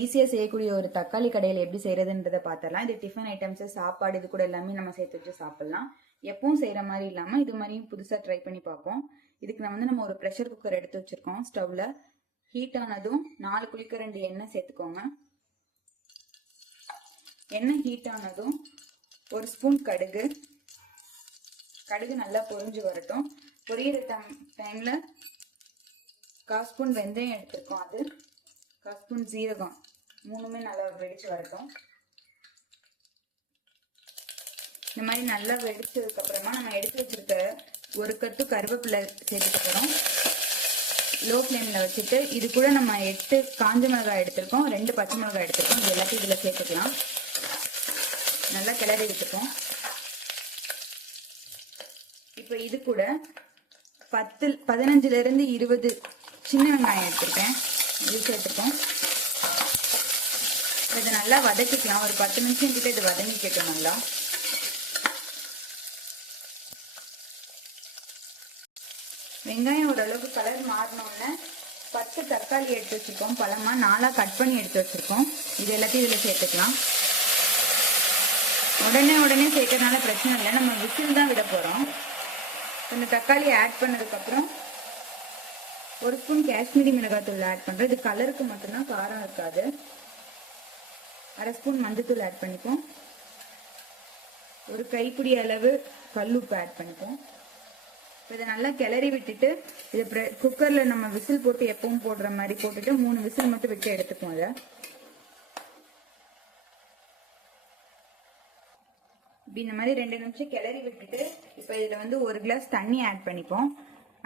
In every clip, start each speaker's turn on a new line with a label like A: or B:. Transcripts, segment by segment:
A: ஈஸியாக செய்யக்கூடிய ஒரு தக்காளி கடையில் எப்படி செய்கிறதுன்றதை பார்த்துடலாம். இது டிஃபன் ஐட்டம்ஸு சாப்பாடு இது கூட எல்லாமே நம்ம சேர்த்து வச்சு சாப்பிட்லாம். எப்பவும் செய்கிற மாதிரி இல்லாமல் இது மாதிரியும் புதுசாக ட்ரை பண்ணி பார்ப்போம். இதுக்கு நம்ம வந்து நம்ம ஒரு ப்ரெஷர் குக்கர் எடுத்து வச்சுருக்கோம் ஸ்டவ்வில் ஹீட் ஆனதும் நாலு குளிக்க ரெண்டு எண்ணெய் சேர்த்துக்கோங்க. எண்ணெய் ஹீட் ஆனதும் ஒரு ஸ்பூன் கடுகு. கடுகு நல்லா பொரிஞ்சு வரட்டும். பொரியிற டைம் டைமில் கால் ஸ்பூன் வெந்தயம் எடுத்துருக்கோம் அது. கால் ஸ்பூன் ஜீரகம் மூணுமே நல்லா வெடிச்சு வரட்டும். இந்த மாதிரி நல்லா வெடிச்சதுக்கு அப்புறமா நம்ம எடுத்து வச்சிருக்க ஒரு கட்டு கருவேப்பிலை சேர்த்துக்க போகிறோம் லோ ஃப்ளேமில் வச்சுட்டு இது கூட நம்ம எட்டு காஞ்ச மிளகாய் எடுத்திருக்கோம். ரெண்டு பச்சை மிளகாய் எடுத்திருக்கோம். இது எல்லாத்தையும் இதில் சேர்த்துக்கலாம். நல்லா கிளறி விட்டுப்போம் இப்போ இது கூட பத்து பதினஞ்சுல இருந்து இருபது சின்ன வெங்காயம் எடுத்திருக்கேன். இது சேர்த்துப்போம் இதை நல்லா வதக்கிக்கலாம். ஒரு பத்து நிமிஷம் கிட்ட இது வதங்கிக்கட்டும் நல்லா. வெங்காயம் ஓரளவுக்கு கலர் மாறினோடனே பத்து தக்காளி எடுத்து வச்சுருக்கோம். பழமாக நாலாக கட் பண்ணி எடுத்து வச்சுருக்கோம். இது எல்லாத்தையும் இதில் சேர்த்துக்கலாம். உடனே உடனே சேர்க்கறதுனால பிரச்சனை இல்லை. நம்ம விசில் தான் விட போகிறோம் இந்த தக்காளி ஆட் பண்ணதுக்கப்புறம் ஒரு ஸ்பூன் காஷ்மீரி மிளகாத்தூள் ஆட் பண்ணுறேன் இது கலருக்கு மட்டும்தான் காரம் இருக்காது. அரை ஸ்பூன் மஞ்சத்தூள் ஆட் பண்ணிப்போம். ஒரு கைப்பிடி அளவு கல்லுப்பு ஆட் பண்ணிப்போம். இப்போ இதை நல்லா கிளறி விட்டுட்டு இதை குக்கரில் நம்ம விசில் போட்டு எப்பவும் போடுற மாதிரி போட்டுட்டு மூணு விசில் மட்டும் விட்டு எடுத்துப்போம் இதை. இப்படி இந்த மாதிரி ரெண்டு நிமிஷம் கிளறி விட்டுட்டு இப்போ இதில் வந்து ஒரு கிளாஸ் தண்ணி ஆட் பண்ணிப்போம்.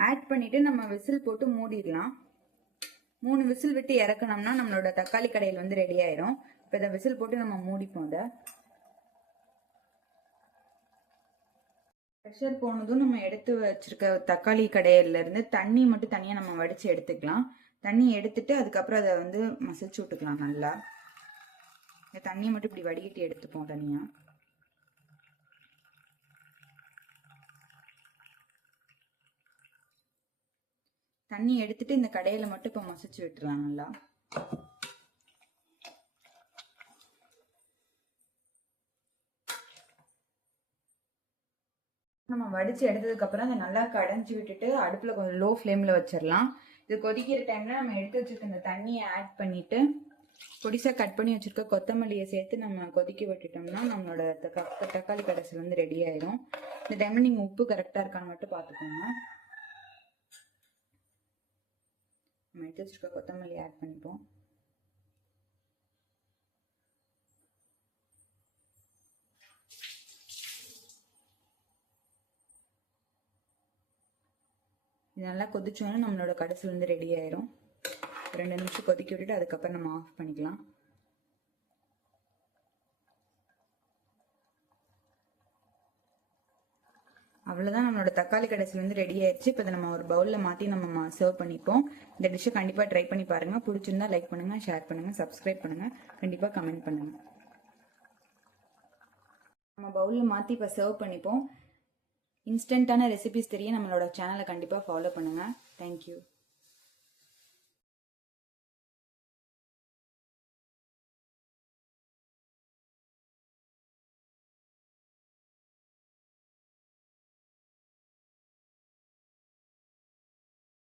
A: ஆட் பண்ணிட்டு நம்ம விசில் போட்டு மூடிடலாம். மூணு விசில் விட்டு இறக்கணும்னா நம்மளோட தக்காளி கடையில் வந்து ரெடி ஆயிரும். இப்போ இதை விசில் போட்டு நம்ம மூடிப்போம் அதை ப்ரெஷர் போனதும் நம்ம எடுத்து வச்சிருக்க தக்காளி கடையிலேருந்து தண்ணி மட்டும் தனியாக நம்ம வடித்து எடுத்துக்கலாம். தண்ணி எடுத்துட்டு அதுக்கப்புறம் அதை வந்து மசிச்சு விட்டுக்கலாம் நல்லா. இந்த தண்ணி மட்டும் இப்படி வடிகட்டி எடுத்துப்போம் தனியாக தண்ணி எடுத்துட்டு இந்த கடையில மட்டும் இப்போ மசிச்சு விட்டுறலாம் நல்லா. நம்ம வடிச்சு எடுத்ததுக்கு அப்புறம் அதை நல்லா கடைஞ்சி விட்டுட்டு அடுப்புல கொஞ்சம் லோ ஃப்ளேம்ல வச்சிடலாம் இது கொதிக்கிற டைம்ல நம்ம எடுத்து வச்சிருக்க இந்த தண்ணியை ஆட் பண்ணிட்டு பொடிசா கட் பண்ணி வச்சிருக்க கொத்தமல்லியை சேர்த்து நம்ம கொதிக்க விட்டுட்டோம்னா நம்மளோட தக்காளி கடைசியில் வந்து ரெடி ஆயிரும். இந்த டைம்ல நீங்க உப்பு கரெக்டா இருக்கான்னு மட்டும் பார்த்துக்கோங்க. நம்ம எடுத்து வச்சுருக்க கொத்தமல்லி ஆட் பண்ணிப்போம். இது நல்லா கொதிச்சோன்னா நம்மளோட கடைசி வந்து ரெடி ஆயிரும். ரெண்டு நிமிஷம் கொதிக்க விட்டுட்டு அதுக்கப்புறம் நம்ம ஆஃப் பண்ணிக்கலாம். அவ்வளோதான் நம்மளோட தக்காளி கடைசி வந்து ரெடி ஆயிடுச்சு. இப்போ நம்ம ஒரு பவுலில் மாற்றி நம்ம சர்வ் பண்ணிப்போம். இந்த டிஷ்ஷை கண்டிப்பாக ட்ரை பண்ணி பாருங்கள் பிடிச்சிருந்தா லைக் பண்ணுங்கள் ஷேர் பண்ணுங்கள் சப்ஸ்கிரைப் பண்ணுங்கள் கண்டிப்பாக கமெண்ட் பண்ணுங்கள் நம்ம பவுலில் மாற்றி இப்போ சர்வ் பண்ணிப்போம். இன்ஸ்டண்ட்டான ரெசிபிஸ் தெரிய நம்மளோட சேனலை கண்டிப்பாக ஃபாலோ பண்ணுங்கள் தேங்க்யூ